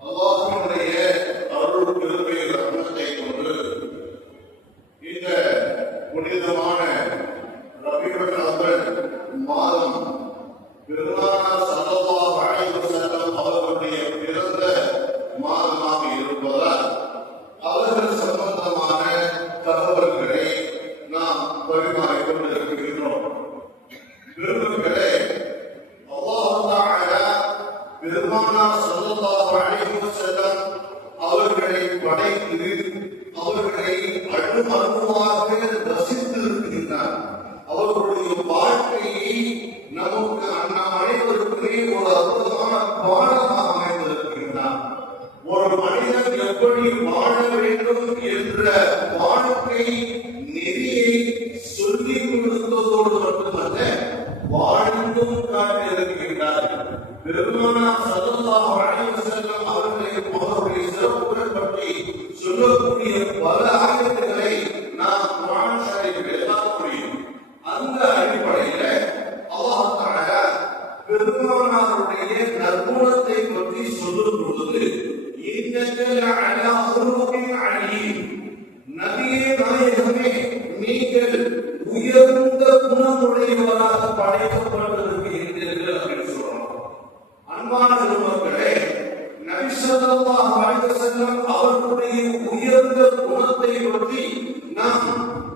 அல்லாஹ்வுடைய அருள் கிருபை ரஹ்மத்தை கொண்டு இந்த புனிதமான ரபியுல் அவ்வல் மாதம் பெருமானார் ஸல்லல்லாஹு அலைஹி வஸல்லம் அவர்களுடைய பிறந்த மாதமாக இருப்பதால் அவர்கள் சம்பந்தமான தகவல்களை நாம் பரிமாறிக் கொண்டிருக்கின்றோம். பெருமக்களே, அல்லாஹ் தஆலா பெருமானார் ஸல்லல்லாஹு அலைஹி வஸல்லம் அவர்களை படைத்து அவர்களை அணுமணுவாக ரசித்து இருக்கின்றார். அவர்களுடைய வாழ்க்கையை நமக்கு அனைவருக்குமே ஒரு அற்புதமான பாடமாக அமைந்திருக்கின்றார். ஒரு மனிதன் எப்படி வாழ வேண்டும் என்ற வாழ்க்கை நெறியை சொல்லிக் கொடுத்ததோடு மட்டுமல்ல, வாழ்ந்தும் காட்டியிருக்கின்றார். பெருமானார் ஸல்லல்லாஹு அலைஹி வஸல்லம் அவர்களுடைய சிறப்புகள் பற்றி சொல்லக்கூடிய பல ஆயத்துக்களை நாம் குர்ஆன் ஷரீஃபில் பார்க்க முடியும். அந்த அடிப்படையில் அல்லாஹ் தஆலா பெருமானாருடைய நற்குணத்தை பற்றி சொல்லும் பொழுது, இன்னக லஅலா குலுகின் அலீம், நபியே நாயகமே, நீங்கள் உயர்ந்த குணமுடையவராக படைக்கப்பட்டிருக்கிறீர்கள் அப்படின்னு சொல்றோம். அன்பான பெருமக்களே, நபி ஸல்லல்லாஹு அலைஹி வஸல்லம் அவர்களுடைய உயர்ந்த குணத்தை பற்றி நாம்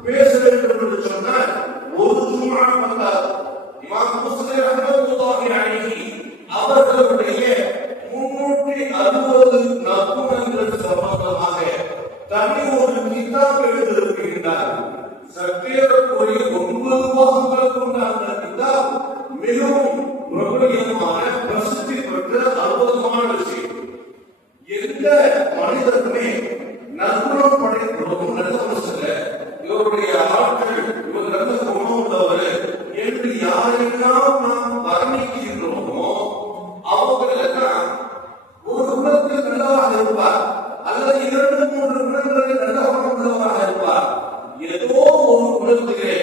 பேச வேண்டும் என்று சொன்னால் ஒரு ஜும்ஆ பத்தாது. இமாம் முஸ்லிம் ரஹ்மத்துல்லாஹி அலைஹி அவர்களுடைய 360 நற்குணங்கள் சம்பந்தமாக தனி ஒரு கிதாப் எழுதியிருக்கின்றார். சற்றேறக்குறைய 9 பாகங்கள் கொண்ட அந்த கிதாப் மிகவும் பிரபலமான பிரசித்தி பெற்ற அற்புதமான விஷயம். எந்த மனிதனுமே நற்குணம் படைக்கிறோம், நல்ல மனுஷங்க, இவருடைய ஆட்கள், இவர் நல்ல குணம் உள்ளவர் என்று யாரெல்லாம் நாம் வர்ணிக்கின்றோமோ அவங்களெல்லாம் ஒரு குணத்தில் நல்லவராக இருப்பார், அல்லது 2-3 குணங்களில் நல்ல குணம் உள்ளவராக இருப்பார். ஏதோ ஒரு குணத்திலே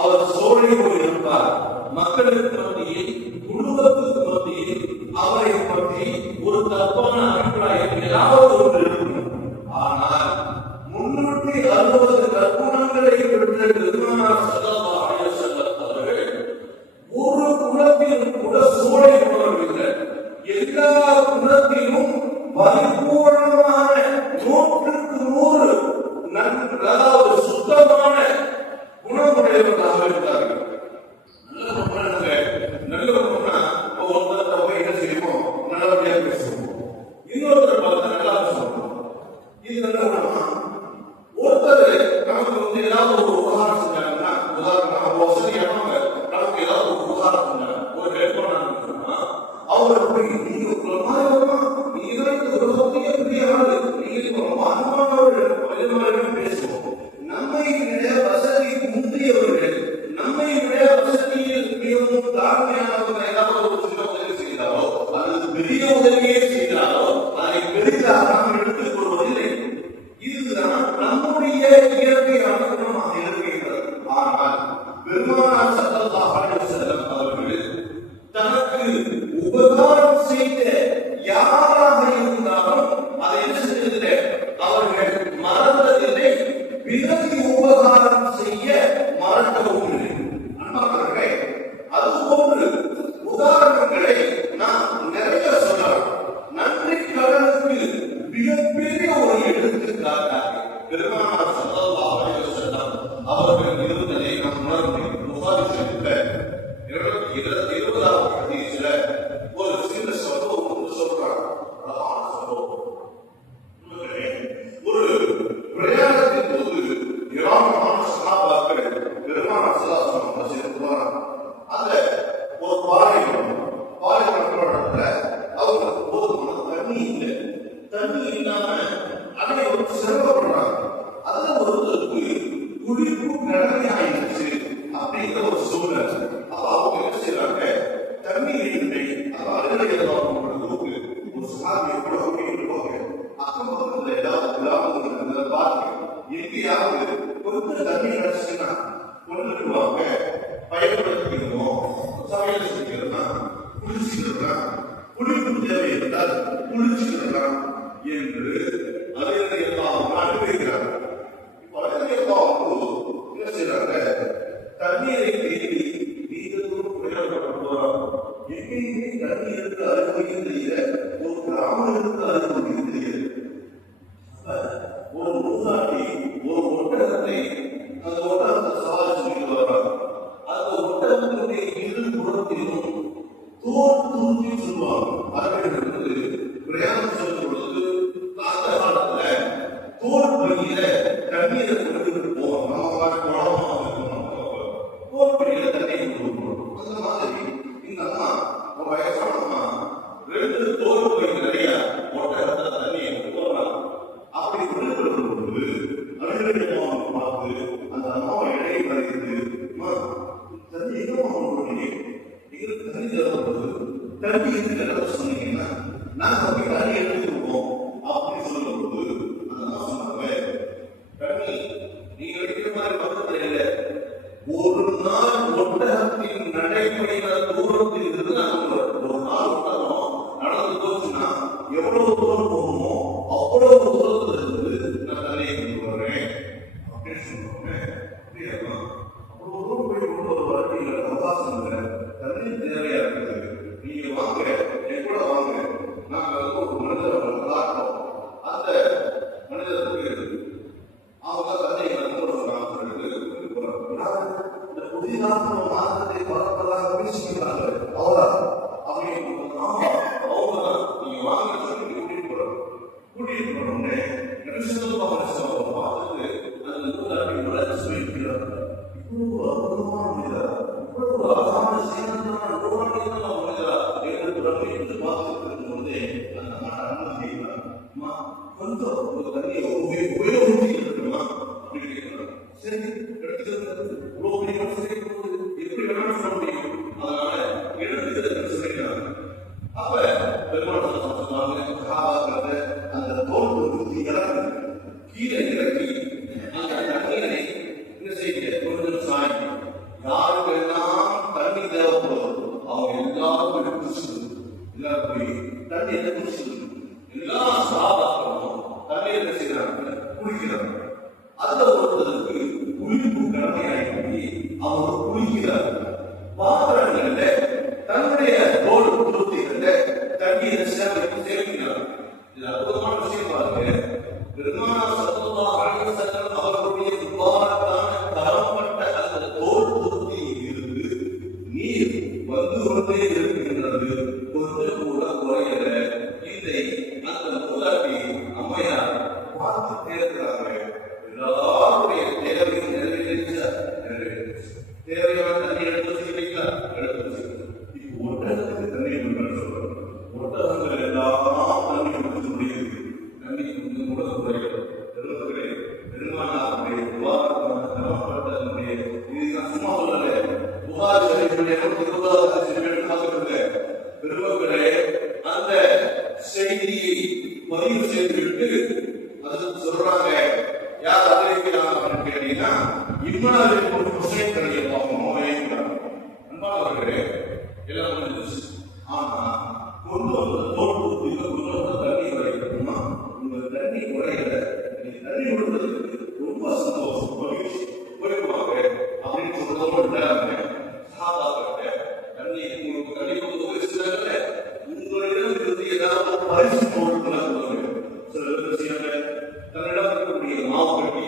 அவர் சோழை போய் இருப்பார். மக்களுக்கு மத்தியில், குடும்பத்துக்கு மத்தியில் அவரை பற்றி ஒரு தப்பான அபிப்பிராயம் ஏதாவது ஒன்று இருக்கும். ஆனால் 360 நற்குணங்களை பெற்ற பெருமானார் ஸல்லல்லாஹு அலைஹி வஸல்லம் அவர்கள் ஒரு குணத்திலும் கூட சோழை போடவில்லை. எல்லா குணத்திலும் பரிபூர்ணமான 100% அதாவது சுத்தமான குணமுடையவர்களாக இருந்தார்கள். நல்ல குணம்னா ஒருத்தர் போய் என்ன செய்வோம், நல்லபடியா பேசுவோம், இன்னொருத்தர் பார்த்து நல்லா பேசுவோம். இது நல்ல குணமா? ஒருத்தர் நமக்கு ஏதாவது ஒரு உபகாரம் செஞ்சாங்கன்னா, உதாரணம் வசதியானவங்க நமக்கு ஏதாவது ஒரு உபகாரம் செஞ்சாங்க, ஒரு ஹெல்ப் பண்ணாங்கன்னா அவரை போய் நீங்க பேசுவோம். நம்மை விட வசதி முந்தியவர்கள், நம்மை விட வசதியில் மிகவும் தாழ்மையானவர்கள் ஏதாவது ஒரு சின்ன உதவி செய்தாலோ அல்லது பெரிய உதவியே செய்தாலோ அதை பெரிதாக நாம் எடுத்துக் கொள்வதில்லை. இதுதான் நம்முடைய இயற்கையான குணமாக இருக்கிறது. ஆனால் பெருமானார் ஸல்லல்லாஹு அலைஹி வஸல்லம் அவர்கள் தனக்கு உபகாரம் செய்த யாராக இருந்தாலும் அதை என்ன செய்ததில்லை, அவர்கள் மறந்ததில்லை, பிறகு உபகாரம் செய்ய மறக்கவும் இல்லை. அன்பானவர்களே, அதுபோன்று உதாரணங்களை நாம் நிறைய சொல்லலாம். நன்றி கடனுக்கு மிகப்பெரிய ஒரு எடுத்துக்காட்டாக பெருமானார் ஸல்லல்லாஹு அலைஹி வஸல்லம் அவர்கள் இருந்ததை நாம் உணர முடியும். புகாரி ஷரீஃபில் 20வது ஹதீஸ்ல ஒரு சின்ன சம்பவம் ஒன்று சொல்றாங்க. அழகான சம்பவம். ஒரு பிரயாணத்தின் போது ஏராளமான சஹாபாக்கள் பெருமானார் ஸல்லல்லாஹு அலைஹி வஸல்லம் போறாங்க. அந்த ஒரு பாலைவனம் இடத்துல அவங்க போதுமான தண்ணி இல்லை. தண்ணி இல்லாம அதை ஒரு சிரமப்படுறாங்க. அதுல ஒருத்தருக்கு குடிப்பு கடமை ஆயிடுச்சு அப்படிங்கிற ஒரு சூழ்நிலை. அவங்க என்ன செய்யறாங்க, தண்ணி இல்லை, ஒரு சாமி கூட போவாங்க. அக்கம் பக்கத்துல ஏதாவது கிராமங்கள் பார்த்து எங்கேயாவது கொஞ்சம் தண்ணி கிடைச்சுன்னா கொண்டுட்டு வாங்க, பயன்படுத்திக்கிறோம், சமையல் செஞ்சுக்கிறோம்னா குளிச்சுக்கலாம், குளிப்பு தேவை என்றால் குளிச்சுக்கலாம் என்று அறிஞர்கள் அனுபவிக்கிறார். என்ன செய்யறாங்க? தண்ணீரை தேடி நீங்க தூரம் பிரயாணப்பட்டு போறாங்க. எங்கேயுமே தண்ணீர் இருக்கு அனுபவிக்கும் தெரியல, ஒரு கிராமம் இருக்கு அனுபவிக்கும் தெரியல. ஒரு மூதாட்டி ஒரு ஒட்டகத்தை அந்த ஒட்டகத்தை சவாரி சொல்லிட்டு வர்றாங்க. அந்த ஒட்டகத்தினுடைய இரு புறத்திலும் தோல் துருத்தி சொல்லுவாங்க. அரபிலிருந்து பிரயாணம் செல்லும் பொழுது அந்த காலத்துல தோல் பையில தண்ணீரை கொண்டு போவாங்க. தோல் பையில தண்ணீரை கொண்டு போகணும். அந்த மாதிரி இந்த அம்மா ஒரு வயசான அம்மா 2 தோல் பை நிறைய ஒட்டகத்தை தண்ணியை போறாங்க. அப்படி கொண்டு வரும்போது அலுவலகமாக பார்த்து அந்த அம்மாவை இடையை மறைந்து தண்ணி எங்களுக்கு தண்ணி தேவைப்படுது, தண்ணி இருக்கிறத சொன்னீங்கன்னா நாங்க அப்படி தண்ணி எடுத்துருவோம் அப்படின்னு சொல்லும்போது அந்த அம்மா சொன்னாங்க, தண்ணி நீங்க எடுக்கிற மாதிரி பக்கத்துல இல்லை, ஒரு நாள் ஒட்டகத்தின் நடைமுறையில தூரத்தில் இருந்து நாங்கள் ஒரு நாள் ஒட்டகம் நடந்து போச்சுன்னா எவ்வளவு தூரம் போகணுமோ அவ்வளவு தூரத்துல இருந்து நான் தண்ணியை கொண்டு வரேன் அப்படின்னு சொல்லுவாங்க. அவ்வளவு தூரம் போய் கொண்டு வர வாழ்க்கையில அவகாசம் இல்லை, தண்ணி தேவையா இருக்குது, நீங்க வாங்க என் கூட வாங்க, நாங்க ஒரு மனிதரை காட்டுறோம். அந்த மனிதருக்கு அவங்க தண்ணியை கொண்டு வராங்க. இந்த புதிதாக மாதத்தை வளர்ப்பதாக பேசிக்கிறாங்க. அவரா அப்படின்னு அவங்க நீங்க வாங்க சொல்லி கூட்டிட்டு போறாங்க. கூட்டிட்டு போனோடனே பார்த்துட்டு அந்த நூலாட்டி வளர்ச்சி சொல்லிக்கிறாங்க. இவ்வளவு அற்புதமான மனிதரா, இவ்வளவு அழகான சீனந்தான மனிதரா என்று பிரமித்து பார்த்துட்டு இருக்கும் பொழுதே அந்த அம்மா அனுமதி செய்யலாம். கொஞ்சம் ஒரு தண்ணியை உபயோகிச்சு இருக்கணுமா அப்படின்னு கேட்கிறாங்க. சரி எடுத்துக்கிறது எப்படி வேணாலும் சொல்ல முடியும், அதனால எடுத்துக்கிறது சொல்லிக்கிறாங்க. அப்ப பெருமாள் அந்த தோல் இறக்கு கீழே இறக்கி அந்த தண்ணீரை என்ன செய்ய கொஞ்சம் சாய்க்கு யாருக்கெல்லாம் தண்ணி தேவைப்படுது அவங்க எல்லாரும் குடிச்சு எல்லாரும் போய் தண்ணி என்ன குடிச்சு எல்லா சாதாரணம் தண்ணீர் என்ன செய்யறாங்க குடிக்கிறாங்க. அந்த ஒருத்தருக்கு குளிப்பு கடமையாகி அவங்க குளிக்கிறார். பாத்திரங்கள்ல தன்னுடைய தோல் துருத்திகள்ல தண்ணீரை சேமிக்கிறார். இது அற்புதமான விஷயம் பாருங்க. பெருமானார் ஸல்லல்லாஹு அலைஹி வஸல்லம் அவர்களுடைய முபாரக்கான தரப்பட்ட அந்த தோல் துருத்தியில் இருந்து நீர் வந்து கொண்டே இருக்கின்றது, கொஞ்சம் கூட குறையல. இதை அந்த மூதாட்டி அம்மையார் பார்த்து கேட்கிறாங்க. எல்லாருடைய தேவையும் நிறைவேறிச்சா? தேவையான தண்ணி எடுத்து வச்சுக்கிட்டீங்களா? எடுத்து வச்சுக்கிட்டு இப்போ ஒட்டகத்துக்கு தண்ணி சொல்றாங்க. ஒட்டகங்கள் எல்லாம் தண்ணி குடிச்சு முடியுது, தண்ணி கொஞ்சம் கூட குறையாது. பெருமானாருடைய சும்மா சொல்லல, புகார் பெருமக்களே அந்த செய்தியை பதிவு செய்துவிட்டு அது சொல்றாங்க. யார் அறிவிக்கிறாங்க அப்படின்னு கேட்டீங்கன்னா இம்மாதிரி ஒரு விஷயம் கிடையாது. அன்பானவர்களே எல்லாம் முடிஞ்சிச்சு. ஆனா கொண்டு வந்த தோட்டத்துக்கு கொண்டு வந்த தண்ணி குறைக்கணுமா? உங்க தண்ணி குறையல, தண்ணி விடுறதுக்கு ரொம்ப சந்தோஷம் போயிடுவாங்க அப்படின்னு சொல்றதோடு இல்லாம சாதாரண தண்ணி உங்களுக்கு தண்ணி கொண்டு போயிடுச்சுனால உங்களிடம் இருந்து ஏதாவது பரிசு பொருட்கள் சில விஷயங்க தன்னிடம் இருக்கக்கூடிய மாவு கட்டி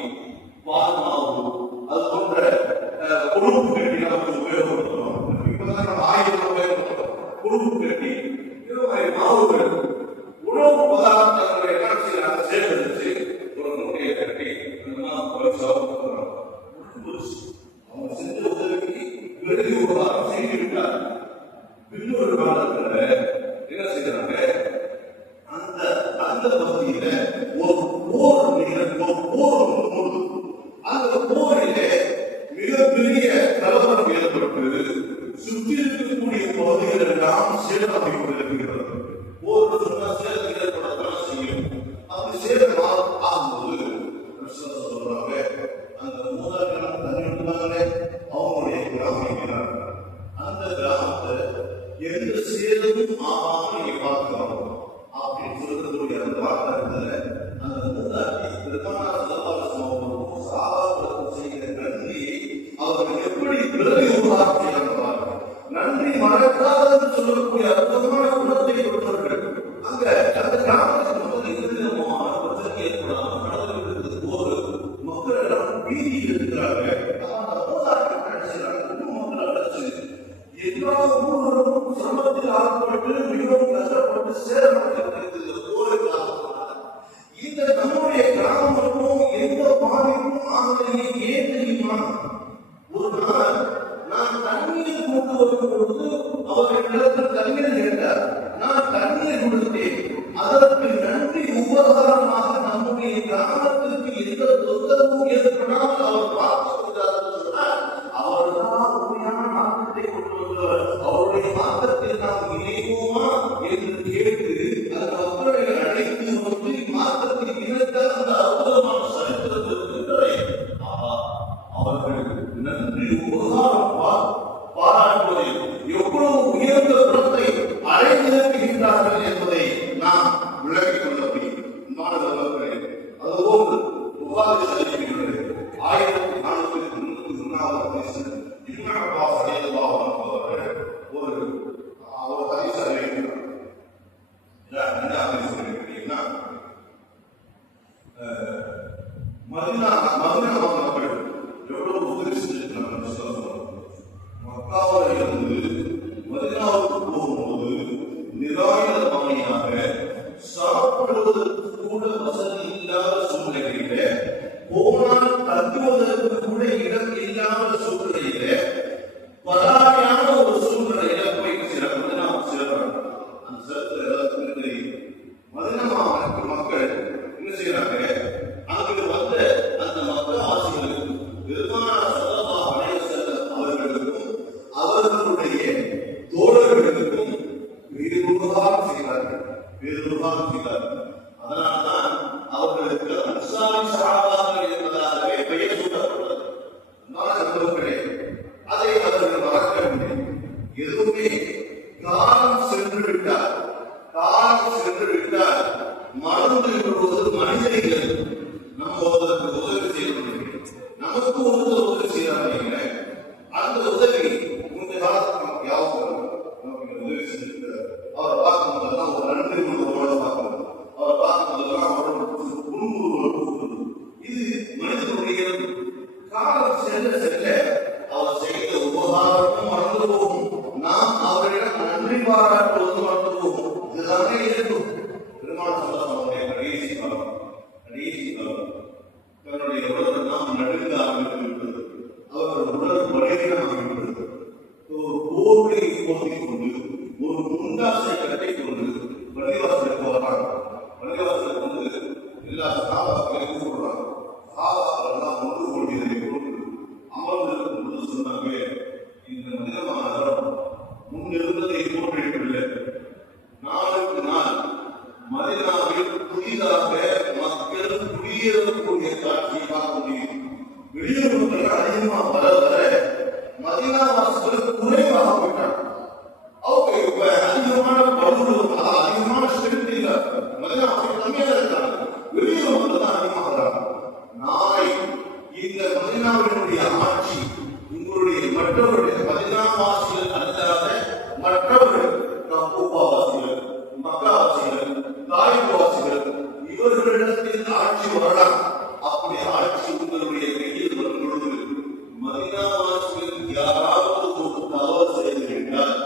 பால் மாவு அது போன்ற கொழுப்பு கட்டி நமக்கு உபயோகப்படுத்துறோம். இப்பதான் நம்ம ஆயுதம் உபயோகப்படுத்துறோம். கொழுப்பு கட்டி இது மாதிரி மாவுகள் உணவு பதார்த்தங்களை என்ன செய்யறாங்க சேகரிச்சு ஒரு மூட்டையை கட்டி அந்த மாவு சாப்பிடுறாங்க. அவங்க செஞ்ச உதவிக்கு விருது ஒரு வாரம் செய்திருக்காங்க. இன்னொரு காலத்துல என்ன செய்யறாங்க, அந்த அந்த பகுதியில ஒரு போர் போர் அந்த போரிலே மிகப்பெரிய கலவரம் ஏற்பட்டு சுற்றி இருக்கக்கூடிய பகுதிகள் எல்லாம் சேதமாகிக் கொண்டிருக்கிறது. போர் சேதம் ஏற்படத்தான் செய்யும். அப்படி சேதம் ஆகும்போது சொல்றாங்க, அந்த மூதாட்டிகள் தண்ணி விடுவாங்களே அவங்களுடைய கிராமம். அந்த கிராமத்தை எந்த சேதமும் ஆகாம நீங்க பார்த்துக்கலாம் அப்படின்னு சொல்லக்கூடிய அந்த வார்த்தை இருந்ததுல அந்த மூதாட்டி சாபாக்களுக்கு செய்கிற நன்றியை அவர்கள் எப்படி பிறகு உருவாக்கியிருக்கிறார்கள். நன்றி மறக்காதன்னு சொல்லக்கூடிய அற்புதமான குணத்தை பெற்றவர்கள். அங்க அந்த கிராமத்தில் வந்து எந்த விதமான பிரச்சனை ஏற்படாமல் கடந்து இருக்கிறது போது மக்கள் எல்லாம் பீதியில் இருக்கிறார்கள். அந்த மூதாட்டி மக்கள் அடைச்சு எல்லா ஊர்களும் சிரமத்தில் ஆக்கப்பட்டு மிகவும் கஷ்டப்பட்டு சேரப்பட்டிருக்கிறது போருக்காக. இந்த நம்முடைய கிராமமும் எந்த பாதிப்பும் ஆகலையே. ஏன் தெரியுமா? ஒரு நாள் நான் தண்ணீர் கொண்டு வரும் பொழுது அவர்கள் நிலத்தில் தண்ணீர் கேட்டார். நான் தண்ணீர் கொடுத்தேன். அதற்கு நன்றி உபகாரமாக நம்முடைய கிராமத்திற்கு எந்த தொந்தரவும் ஏற்படாமல் அவர் பார்த்துக் கொண்டார் சொன்னால் அவர்தான் உண்மையான மாற்றத்தை கொண்டு வந்தவர். அவருடைய மாற்றத்தில் நாம் இணைவோமா என்று கேட்டு அந்த மக்களை அழைத்து வந்து மாற்றத்தை இணைத்த அந்த அற்புதமான சரித்திரத்திற்கு அவர்கள் நன்றி உபகாரம் பாராட்டுவதில் எவ்வளவு உயர்ந்த குணத்தை அடைந்திருக்கின்றார்கள் என்பதை நாம் விளக்கிக் கொள்ள முடியும். அதுபோன்று உபாதி செலுத்துகின்றது 1493 ஒரு ஹதீஸ் அறிவிக்கிறார். மதீனா மக்கள் எவ்வளவு உதவி செஞ்சிருக்கிறாங்க. மக்காவில் இருந்து மதீனாவுக்கு போகும்போது நிராயுதபாணியாக சாப்பிடுவதற்கு கூட வசதி இல்லாத சூழ்நிலையில, போனால் தங்குவதற்கு கூட இடம் இல்லாத சூழ்நிலையில, பராமையான ஒரு சூழ்நிலையில போய் மதீனா சேர்றாங்க. அந்த சிறப்பு எல்லாத்துக்கும் தெரியும். மதீனா மக்கள் என்ன செய்யறாங்க? அங்கு வந்த அந்த மக்கள்வாசிகளுக்கும் பெருமானார் ஸல்லல்லாஹு அலைஹி வஸல்லம் அவர்களுக்கும் அவர்களுடைய தோழர்களுக்கும் விருதுபகாரம் செய்தார்கள். அதனால்தான் அவர்களுக்கு அன்சாரி சஹாபாக்கள் என்பதாகவே பெயர் சூட்டப்பட்டது. அதை அவர்கள் மறக்கவில்லை. எதுவுமே காலம் சென்று விட்டால் மறந்து விடுவது மனிதர்கள். நம்ம ஒருத்தருக்கு உதவி செய்ய முடியும். நமக்கு ஒருத்தர் உதவி செய்யறாங்க. அந்த உதவி இந்த காலத்துக்கு நமக்கு யாவும் உதவி செஞ்சிருக்கிறார். அவரை பார்க்கும் போதெல்லாம் ஒரு நன்றி உணர்வோட பார்க்கணும். அவரை பார்க்கும் போதெல்லாம் அவரோட குறும்புகள். இது மனிதனுடைய காலம் செல்ல அவர் செய்த உபகாரமும் மறந்து போகும். நாம் அவரிடம் நன்றி பாராட்டுவது மறந்து போகும். இதுதானே இருக்கும். பெருமாள் சல்லல்லாஹு கடைசி காலம் தன்னுடைய உடல் நாம் நடுங்க ஆரம்பித்துவிட்டது. அவர் உடல் பலவீனமாகிவிட்டது. ஒரு போர்வை போத்திக் கொண்டு ஒரு முண்டாசை கட்டை கொண்டு பள்ளிவாசலுக்கு வர்றாங்க. பள்ளிவாசலுக்கு வந்து எல்லா சாபாக்களையும் கூப்பிடுறாங்க. சாபாக்கள் எல்லாம் ஒன்று கூடியதை கொண்டு அமர்ந்திருக்கும் பொழுது சொன்னாங்க, இந்த மனிதமான நகரம் முன்னிருந்ததை தோன்றிவிடவில்லை. நாளுக்கு நாள் மதீனாவில் புதிதாக மக்கள் குடியேறக்கூடிய காட்சியை பார்க்க முடியும். வெளியூர்கள் அதிகமாக வர வர மதீனா வாசிகள் குறைவாக போயிட்டாங்க. அவங்க இப்ப அதிகமான பழுவூர் அதிகமான ஸ்ட்ரென்த் இல்ல. மதீனா வாசிகள் கம்மியாக இருக்காங்க. வெளியூர்கள் தான் அதிகமாக வராங்க. நாளை இந்த மதீனாவினுடைய ஆட்சி உங்களுடைய மற்றவருடைய மதீனா வாசிகள் அல்லாத மற்றவர்கள் கூப்பாவாசிகள், மக்காவாசிகள், தாய்வாசிகள் இவர்களிடத்தில் ஆட்சி வரலாம். அப்படி ஆட்சி உங்களுடைய கையில் வரும் பொழுது மதீனாவாசிகள் யாராவது ஒரு தவறு செய்துவிட்டால்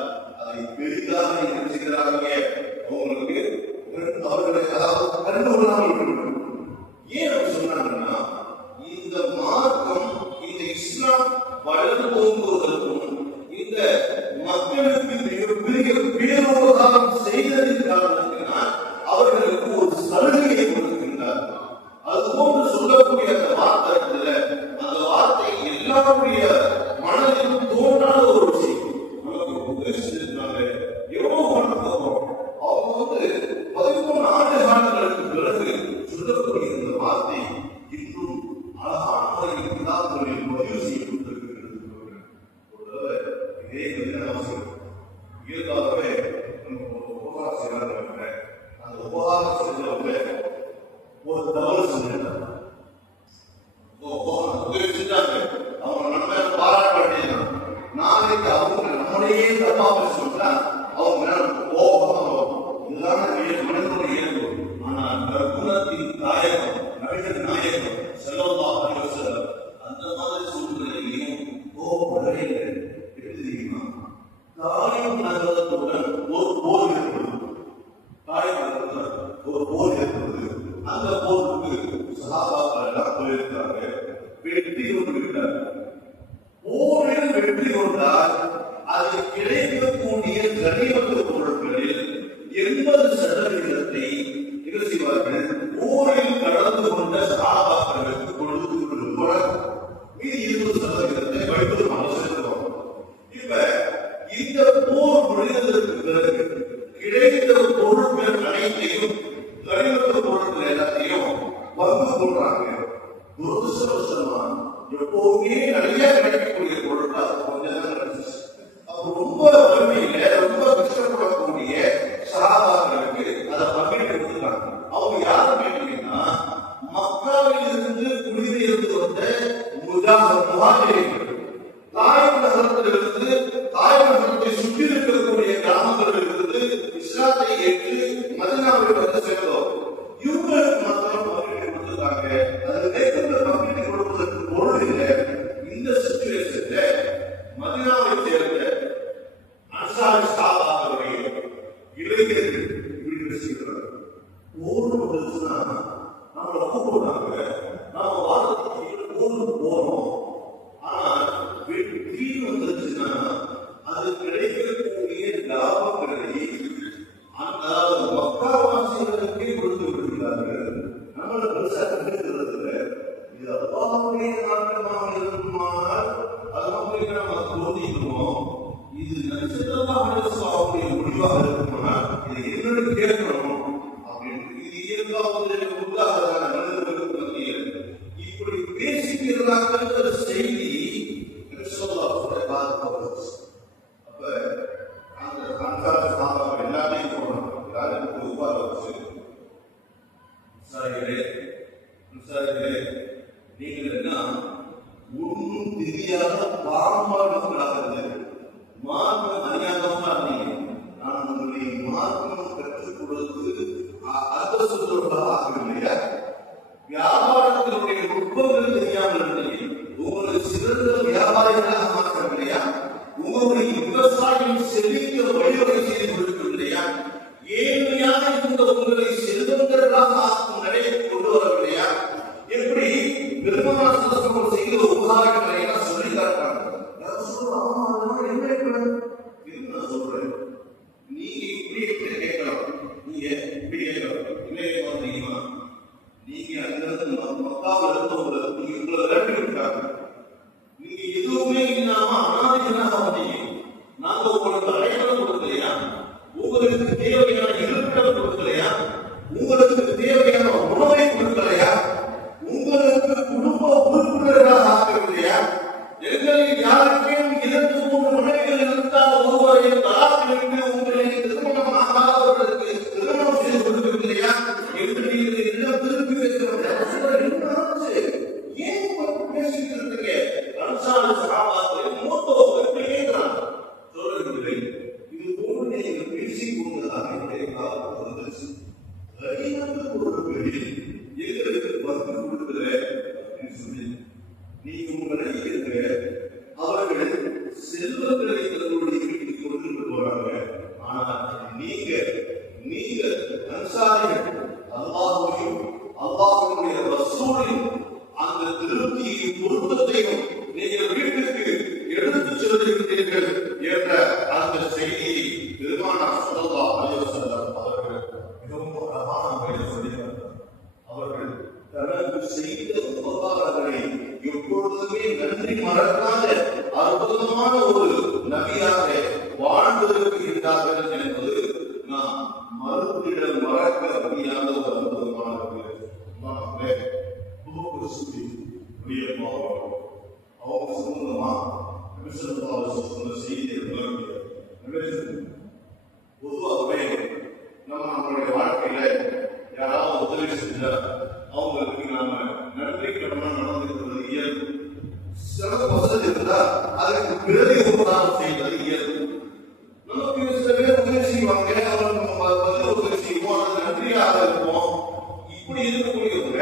அதை பெரிதாக நினைச்சுக்கிறாங்க. அவங்களுக்கு அவர்களை கண்டு கொள்ளாமல் ஏன் சொன்னாங்கன்னா, இந்த மார்க்கம் இந்த இஸ்லாம் வளர்ந்து ஓங்குவதற்கும் இந்த மக்களுக்கு மிகப்பெரிய பேரோதாரம் செய்ததின் காரணத்தினால் அவர்களுக்கு ஒரு சலுகையை கொடுக்கின்றார். அதுபோன்று சொல்லக்கூடிய அந்த வார்த்தை அந்த வார்த்தை எல்லாருடைய மனதிலும் தோன்றாத ஒரு விஷயம். நமக்கு உதவி செஞ்சிருக்காங்க. எவ்வளவு மனப்போம். அவங்க வந்து 13 ஆண்டு காலங்களுக்கு பிறகு சொல்லக்கூடிய இந்த வார்த்தை இன்னும் அழகான முறையில் கிதாபுகளில் பதிவு செய்யப்பட்டிருக்கிறது. இதே அவசியம் இயல்பாகவே உபகாரம் செய்யறாங்க. அந்த உபகாரம் செஞ்சவங்க ஒரு தவறு செஞ்சாங்க, உதவி செஞ்சாங்க, அவங்க நன்மை பாராட்ட நாளைக்கு அவங்க நம்மளையே தப்பா பேசணும்னா அவங்க மேல கோபம் வரும். இதுதான் மனிதனுடைய இயல்பு. ஆனால் குணத்தின் நாயகம் நபிகள் நாயகம் ஸல்லல்லாஹு அலைஹி வஸல்லம் அந்த மாதிரி சூழ்நிலையிலையும் கோபப்படவே இல்லை. எப்படி தெரியுமா? தாயும் நகரத்துடன் ஒரு போர் ஏற்படுது. தாயும் நகரத்துடன் ஒரு போர் ஏற்படுது. அந்த போருக்கு சஹாபாக்கள் எல்லாம் போயிருக்காங்க. வெற்றி கொண்டு விட்டார். போரில் வெற்றி கொண்டால் அது கிடைக்கக்கூடிய கனிமத்து பொருட்களில் 80% என்ன செய்வார்கள்? போரில் கலந்து கொண்ட சஹாபாக்களுக்கு கொடுத்து மீதி 20% வைப்பது செலுத்துவோம். இப்ப இந்த போர் முடிந்ததற்கு பிறகு கிடைத்த பொருட்கள் அனைத்தையும் கனிமத்து பொருட்கள் எல்லாத்தையும் பங்கு கொள்றாங்க. துரதிருஷ்டவசமா எப்பவுமே நிறைய கிடைக்கக்கூடிய பொருட்கள் கொஞ்சம் கிடைச்சிச்சு. அப்ப ரொம்ப வறுமையில ரொம்ப கஷ்டப்படக்கூடிய சஹாபாக்களுக்கு அதை பங்கிட்டு கொடுத்துருக்காங்க. அவங்க யாரும் கேட்டீங்கன்னா மக்காவில் இருந்து குடிபெயர்ந்து வந்த முஹாஜிர்கள், தாயிப் நகரத்திலிருந்து தாயிப் நகரத்தை சுற்றி இருக்கக்கூடிய கிராமங்களில் இருந்து இஸ்லாத்தை ஏற்று மதீனாவில் வந்து சேர்ந்தோம். இவங்களுக்கு மாத்திரம் பங்கிட்டு கொடுத்துருக்காங்க. அது மேற்கொண்டு பங்கிட்டு கொடுப்பதற்கு பொருள் இல்லை. இந்த சிச்சுவேஷன்ல மதீனாவை சேர்ந்த அன்சாரி சஹாபாக்களுடைய இளைஞர்கள் இப்படி பேசுகிறார்கள். போர் வந்துச்சுன்னா நம்மளை கூப்பிடுறாங்க, நாம வாரத்துக்கு போருக்கு போறோம். ஆனா வெற்றி வந்துச்சுன்னா அது கிடைக்கக்கூடிய லாபங்களை அதாவது மக்காவாசிகளுக்கே கொடுத்து விடுகிறார்கள். நம்மளை பெருசா கண்டுக்கிறதுல இது அல்லாஹ்வுடைய நாட்டமாக இருக்குமானால் அது நமக்கு நம்ம தோன்றிக்கிறோம். இது நபிசல்லாஹுடைய முடிவாக இருக்குமானால் இதை என்னன்னு கேட்கணும் அப்படின்னு இது இயல்பாவது உண்டாகிறதான மனிதர்களுக்கு மத்தியில் இப்படி பேசிக்கிறாங்கிற செய்தி நபிசல்லாஹுடைய பாதுகாப்பு. அப்ப அந்த அன்சாரி சஹாபாக்கள் எல்லாத்தையும் சொல்றாங்க. யாருக்கு உபாத வச்சு விசாரிகளே நீங்கள் என்ன ஒன்றும் தெரியாத பாரம்பரியங்களாக இருந்தது, மார்க்கம் அறியாதவங்களா இருந்தீங்க. நான் உங்களுடைய மார்க்கம் கற்றுக் கொடுத்து அர்த்தசுத்தர்களாக ஆகவில்லையா? வியாபாரத்தினுடைய நுட்பங்கள் தெரியாமல் இருந்தீங்க. உங்களை சிறந்த வியாபாரிகளாக மாற்றவில்லையா? உங்களுடைய விவசாயம் செழிக்க வழிவகை செய்து கொடுக்கவில்லையா? ஏழ்மையாக இருந்த உங்களை செல்வந்தர்களாக ஆக்கும் நிலையை கொண்டு வரவில்லையா? எப்படி பெருமானார் ஸல்லல்லாஹு அலைஹி வஸல்லம் செய்த உபகாரங்களை எல்லாம் சொல்லி காட்டுறாங்க. என்ன சொல்றேன்? நீங்க இப்படி கேட்கலாம், நீங்க இப்படி கேட்கலாம். என்ன தெரியுமா? நீங்க அங்கிருந்து மக்காவில் இருந்தவங்களை நீங்க உங்களை விரட்டி விட்டாங்க. நீங்க எதுவுமே இல்லாம அனாதைகளாக வந்தீங்க. நாங்க உங்களுக்கு அடையாளம் கொடுக்கலையா? உங்களுக்கு தேவையான இருப்பிடம் கொடுக்கலையா? உங்களுக்கு தேவையான உணவை கொடுக்கலையா? உங்களுக்கு குடும்ப உறுப்பினர்களாக ஆக்கவில்லையா? எங்களில் யாருக்கும் 2-3 மனைவிகள் இருந்தால் ஒருவரை தலாக்கிலிட்டு உங்களை திருமணம் ஆகாதவர்களுக்கு திருமணம் செய்து கொடுக்கவில்லையா என்று நீங்கள் எல்லாம் திருப்பி வைக்கிறோம். ஏன் பேசிட்டு இருக்கீங்க? அன்சாரி சஹாபாக்களை மூத்தவர்களுக்கு ஏற்றாங்க சொல்லுகிறீர்கள். இது போன்று நீங்கள் பேசிக் கொண்டதாக வந்துச்சு. பொருட்களில் எங்களுக்கு பங்கு கொடுக்கிற அப்படின்னு சொல்லி நீங்க உங்களை இருக்கிற அவர்கள் செல்வங்களை தங்களுடைய வீட்டுக்கு கொண்டு போறாங்க. ஆனால் நீங்க அன்சாரிகள் அல்லாஹ்வையும் அல்லாஹ்வுடைய ரசூலையும் அந்த திருப்தியையும் பொருத்தத்தையும் நீங்கள் வீட்டுக்கு எடுத்து செல்கிறீர்கள் என்ற அந்த செய்தியை பெருமானார் ஸல்லல்லாஹு அலைஹி வஸல்லம் அவர்கள் மிகவும் அழகான முறையில் சொல்லியிருக்கிறார்கள். அவர்கள் தனக்கு செய்த உபகாரங்களை எப்பொழுதுமே நன்றி மறக்காத அற்புதமான ஒரு நபியாக வாழ்ந்திருக்கிறார்கள் என்பது நாம் மறுத்திட மறக்க முடியாத ஒரு அற்புதமான அவங்க சம்பந்தமா சொன்ன செய்தியை பொதுவாகவே நம்மளுடைய வாழ்க்கையில யாராவது உதவி செஞ்சா அவங்களுக்கு நாம நன்றி கடனா நடந்துக்கிறது இயல்பு. சில வசதி இருந்தா அதுக்கு பிறகு உபகாரம் செய்வது இயல்பு. நமக்கு சில பேர் உதவி செய்வாங்க, அவர்கள் உதவி செய்வோம், அது நன்றியாக இருப்போம். இப்படி இருக்கக்கூடியவங்க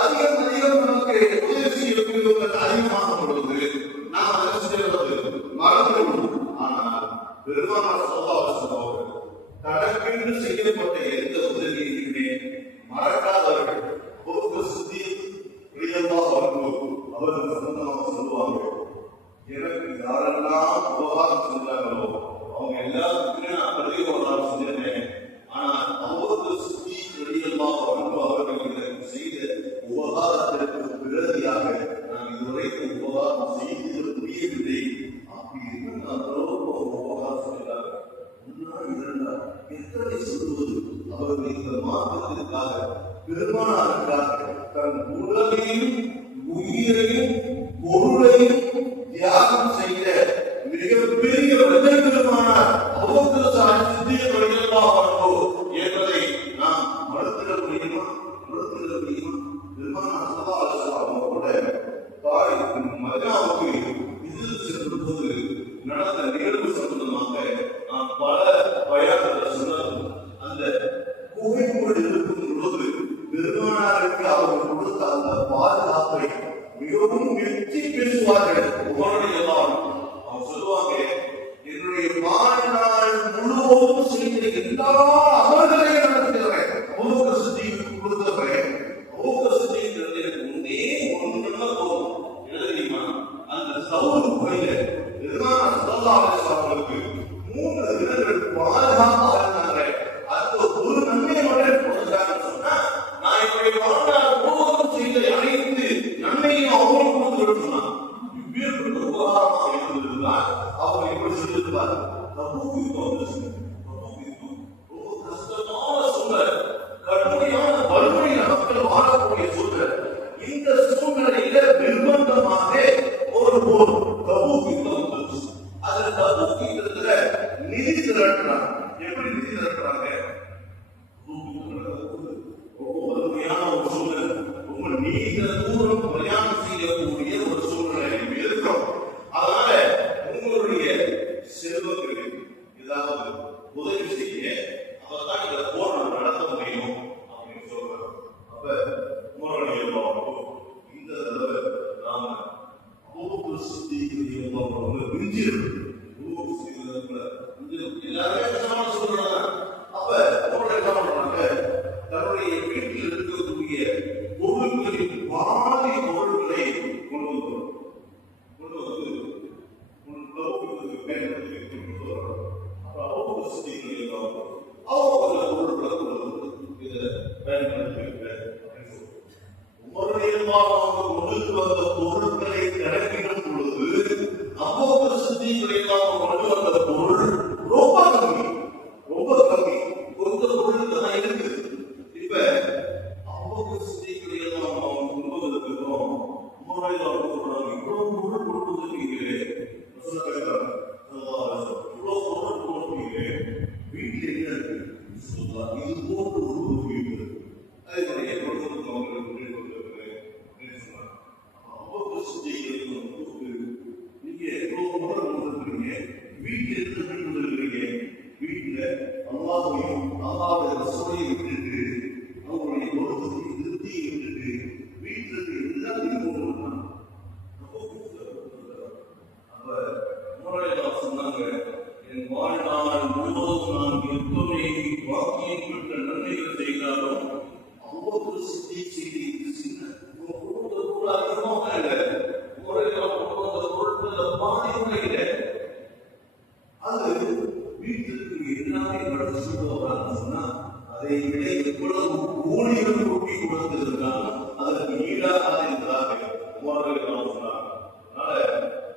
அதிகம் நமக்கு உதவி செய்யக்கூடியவர்கள் அதிகமாக பொழுது நாம் அதை செய்வது மறந்து விடுவோம். ஆனால் பெருமானார் ஸல்லல்லாஹு அலைஹி வஸல்லம் அவர்கள் தனக்கென்று செய்யப்பட்ட எந்த உதவியுமே மறக்காதவர்கள். அபூபக்கர் சித்தீக் ரலியல்லாஹு அன்ஹு அவர்கள் சம்பந்தமாக சொல்லுவாங்க, எனக்கு யாரெல்லாம் உபகாரம் செஞ்சாங்களோ அவங்க எல்லாத்துக்குமே நான் பிரதி உபகாரம் செஞ்சேன். ஆனால் அபூபக்கர் சித்தீக் ரலியல்லாஹு அன்ஹு அவர்கள் எனக்கு செய்த உபகாரத்திற்கு பிரதியாக நான் இதுவரைக்கும் உபகாரம் செய்து முடியவில்லை. அப்படி இருந்தாலும் உபகாரம் செய்தார். எத்தனை சொல்லுவது அவர்கள் இந்த மாற்றத்திற்காக பெருமானாருக்காக தன் உடலையும் உயிரையும் பொருளையும் தியாகம் செய்த மிகப்பெரிய பெருமானார் அபூபக்கர் சித்தீக் ரலியல்லாஹு அன்ஹு என்பதை நாம் மறுத்திட முடியுமா? பெருமானார் ஸல்லல்லாஹு அலைஹி வஸல்லம் அவர்களுடைய தாய் மதீனாவுக்கு இதில் சென்ற போது நடந்த நிகழ்வு சம்பந்தமாக நாம் பல பயான்களை சொன்னோம். அந்த குகைக்குள் இருக்கும் பொழுது பெருமானாருக்கு அவர்கள் கொடுத்த அந்த பாதுகாப்பை மிகவும் வெற்றி பேசுவார்கள். அவங்க சொல்லுவாங்க, என்னுடைய வாழ்நாள் முழுவதும் செய்த எல்லா அமல்களையும் நடத்துகிறேன். அபூபக்கர் சித்தீக் கொடுத்தவரை அபூபக்கர் சித்தீக் முன்னே ஒன்று போதும் எழுதிமா அந்த சவுல் குகையில பெருமானார் ஸல்லல்லாஹு அலைஹி வஸல்லம் அவர்களுக்கு 3 தினங்கள் பாதுகாப்பாக இருந்தாங்க. அந்த ஒரு நன்மையை மட்டும் கொடுத்தாங்கன்னு சொன்னா நான் என்னுடைய வாழ்நாள் முழுவதும் செய்த அனைத்து நன்மையும் அவங்களுக்கு கொடுத்து சொன்னாங்க. இப்பேற்பட்ட உபகாரமாக இருந்திருந்தால் அவங்க எப்படி சொல்லியிருப்பார்? கஷ்டமான சூழல், கடுமையான வறுமையில மக்கள் வாழக்கூடிய சூழல். இந்த சூழ்நிலையில நிர்பந்தமாக ஒரு போர் தபூக் யுத்தம் வந்துச்சு. அதுல தபூக் யுத்தத்துல நிதி திரட்டுறாங்க. எப்படி நிதி திரட்டுறாங்க? ரொம்ப வறுமையான ஒரு சூழல், ரொம்ப நீண்ட தூரம் பிரயாணம் செய்யக்கூடிய ஒரு சூழ்நிலை இருக்கிறோம். அதனால உங்களுடைய செல்வங்களுக்கு ஏதாவது உதவி செய்ய அப்பதான் இந்த போர் நடத்த முடியும் அப்படின்னு சொல்றாங்க. அப்ப முரணிய இந்த தடவை நாம அபூபக்கர் சித்தீக் ரலியல்லாஹு அன்ஹு விஞ்சிருக்கு. எல்லாருமே கஷ்டமான சூழ்நிலை. அப்ப அவர்கள் என்ன பண்றாங்க? தன்னுடைய வீட்டில் இருக்கக்கூடிய பொருட்களின் பாதி பொருட்களை கொண்டு வந்து அபூபக்கர் சித்தீக் ரலியல்லாஹு அன்ஹு அவங்க பொருட்களை இதை பயன்படுத்தி கொண்டு வந்த பொருட்களை கணக்கிடும் பொழுது அபூபக்கர் சித்தீக் ரலியல்லாஹு அன்ஹு கொண்டு வந்த பொருள் ரொம்ப கம்மி. கொஞ்சம் பொருள் தான் இருக்குது. இப்ப அபூபக்கர் சித்தீக் ரலியல்லாஹு அன்ஹு கொண்டு வந்ததுக்கு அப்புறம் இவ்வளவு பொருள் கொடுத்துருக்கீங்களே, இவ்வளவு பொருள் கொடுத்துருக்கீங்களே, வீட்டில் என்ன இருக்கு? இது போன்று ஒரு வீடு அதே மாதிரி கொடுத்து அவங்களுக்கு நீங்க எவ்வளவு முறை கொடுத்துருக்கீங்க, வீட்டில் இருந்து கொடுத்துருக்கீங்க. வீட்டுல அல்லாஹ்வையும் அல்லாஹ்வுடைய ரசூலையும் விட்டுட்டு அவங்களுடைய பொருத்தத்தை திருப்தியை விட்டுட்டு வீட்டில் இருந்து எல்லாத்தையும் கொண்டு வந்தாங்க. அப்ப முறையாக சொன்னாங்க, என் வாழ்நாள் முழுவதும் நான் எத்தனை வாக்கியம் பெற்ற நன்மைகள் செய்தாலும் அபூபக்கர் சித்தீக் செய்தி சின்ன அதிகமாக இல்லை. முறையாக பொருட்கள் பாதி கூட இல்லை. அது வீட்டிற்கு எல்லாமே நடத்தி சொல்லுவாங்க சொன்னா அதை விட எவ்வளவு ஊழியர்கள் கூட்டி கொடுத்திருந்தாலும் அதற்கு ஈடாக இருக்கிறார்கள். சொன்னாங்க. அதனால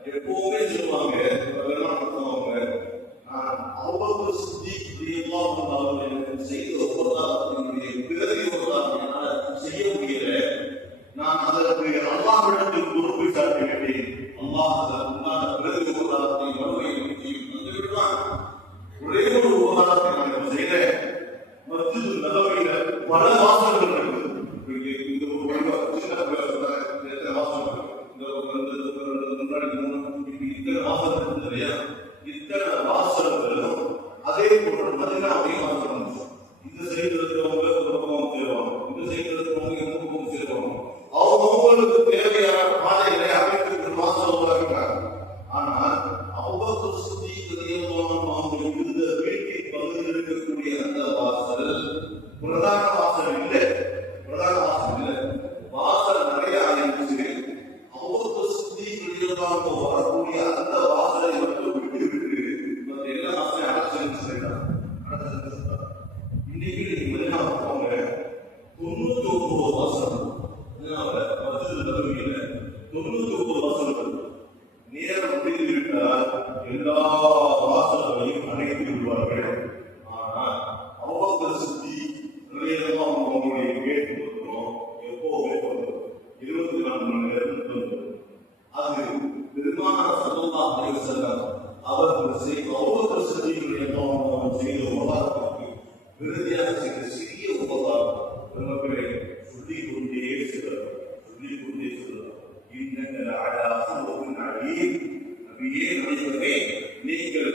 எப்பவுமே சொல்லுவாங்க, நான் அபூபக்கர் சித்தீக் ரலியல்லாஹு அன்ஹு அவர்கள் செய்த உபகாரத்தினுடைய பிறகு உபகாரம் செய்ய முடியல. நான் அதற்கு அல்லாஹ்விடத்தில் பொறுப்பை சாட்ட வேண்டேன். அல்லாஹ் அதற்குண்டான பிறகு உபகாரத்தை மறுமையை தந்து விடுவான். ஒரே ஒரு உபகாரம் இத்தனை வாசல்களும் அதே போன்று மதினாவையும் வாசல். இந்த சைடு இருக்கிறவங்க ஒரு பக்கம் சேருவாங்க, இந்த சைடு இருக்கிறவங்க இந்த பக்கம் சேருவாங்க. அவங்களுக்கு தேவையான பாதைகளை அமைத்து வாசல் உருவாக்கிட்டாங்க. ஆனால் அபூபக்கர் சித்திக் ரலியல்லாஹு அன்ஹு இருந்த வீட்டின் பகுதியில் இருக்கக்கூடிய அந்த வாசல் பிரதான வாசல் இல்லை, வாசல் நிறைய ஆயிடுச்சு. அபூபக்கர் சித்திக் ரலியல்லாஹு அன்ஹு வரக்கூடிய அந்த வாசலை மட்டும் விட்டு எல்லா வாசலையும் அடைச்சு சொல்லிட்டாங்க. இன்னைக்கு நீங்க மதினாவுக்கு போங்க, 99 வாசல் நேரம் முடிந்துவிட்டால் எல்லா வாசல்களையும் அடைத்து விடுவார்கள். ஆனால் அபூபக்கர் சித்திக் ரலியல்லாஹு அன்ஹு அவங்களுடைய கேட்டு கொடுக்கணும் எப்போவுமே 24 மணி நேரம் இருந்தது. அது பெருமானார் ஸல்லல்லாஹு அலைஹி வஸல்லம் அவர்கள் அபூபக்கர் சித்திக் ரலியல்லாஹு அன்ஹு செய்த உபகாரத்திற்கு விருதியாக செய்த சிறிய உபகாரம் நமக்கு சொல்லிக் கொண்டே செல்லும். நீங்கள்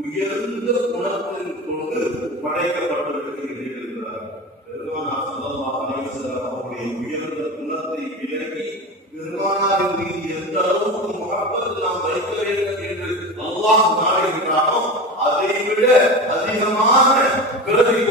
உயர்ந்த குணத்தின் கொண்டு படைக்கப்பட்டிருக்கிறீர்கள். பெருமானார் ஸல்லல்லாஹு அலைஹி வஸல்லம் அவருடைய உயர்ந்த குணத்தை விளக்கி பெருமானாரின் மீது எந்த அளவுக்கு முஹப்பத் நாம் வைக்க வேண்டும் என்று அல்லாஹ் நாடுகிறானோ அதை விட அதிகமான கருதி